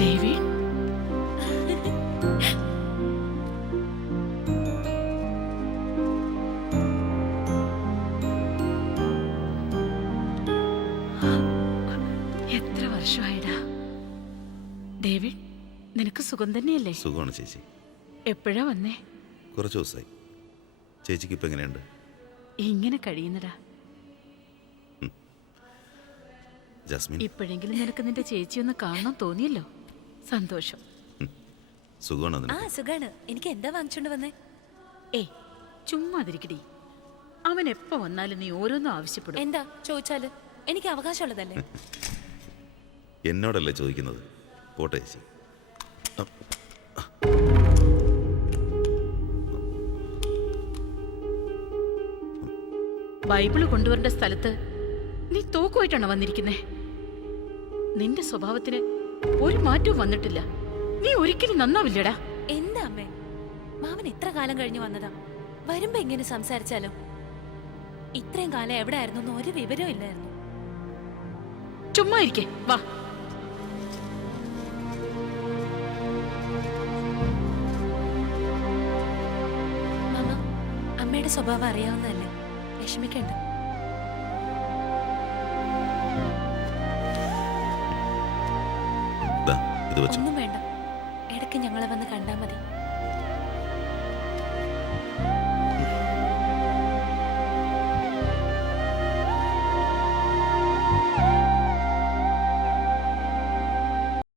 David, എത്ര വർഷമായിടാ. David, നിനക്ക് സുഖം തന്നെയല്ലേ? സുഖമാണ് ചേച്ചി. എപ്പോഴാ വന്നേ? കുറച്ച് ദിവസമായി. ചേച്ചിക്ക് ഇപ്പം എങ്ങനെയുണ്ട്? ഇങ്ങനെ കഴിയുന്നടാ. ജാസ്മിൻ, ഇപ്പോഴെങ്കിലും നിനക്ക് നിന്റെ ചേച്ചിയൊന്ന് കാണാൻ തോന്നിയല്ലോ. സന്തോഷം. സുഖമാണോ ആ നിനക്ക്? സുഖാണ്. എനിക്ക് എന്താ വാങ്ങിച്ചോണ്ട് വന്നേ? ഏയ്, ചുമ്മാതിരിക്കടി. അവൻ എപ്പോ വന്നാലും നീ ഓരോന്നും ആവശ്യപ്പെടും. എന്താ ചോദിച്ചാല് എനിക്ക് അവകാശമുള്ളതല്ലേ? എന്നോടല്ലേ ചോദിക്കുന്നത്? പോട്ടെ ചേച്ചി. ബൈബിള് കൊണ്ടുവരേണ്ട സ്ഥലത്ത് നീ തോക്കുമായിട്ടാണോ വന്നിരിക്കുന്നേ? നിന്റെ സ്വഭാവത്തിന് ഒരു മാറ്റവും വന്നിട്ടില്ല. നീ ഒരിക്കലും നന്നാവില്ലടാ. എന്താ അമ്മേ, മാമൻ ഇത്ര കാലം കഴിഞ്ഞു വന്നതാ. വരുമ്പോ എങ്ങനെ സംസാരിച്ചാലോ? ഇത്രയും കാലം എവിടെ ആയിരുന്നു ഒരു വിവരവും ഇല്ലായിരുന്നു. ചുമ്മാ ഇരിക്കേ, വാ. മാമ, അമ്മയുടെ സ്വഭാവം അറിയാവുന്നതല്ലേ, വിഷമിക്കണ്ട. ഇത് വെച്ചോ. ഒന്നും വേണ്ട, ഇടയ്ക്ക് ഞങ്ങളെ വന്ന് കണ്ടാ മതി.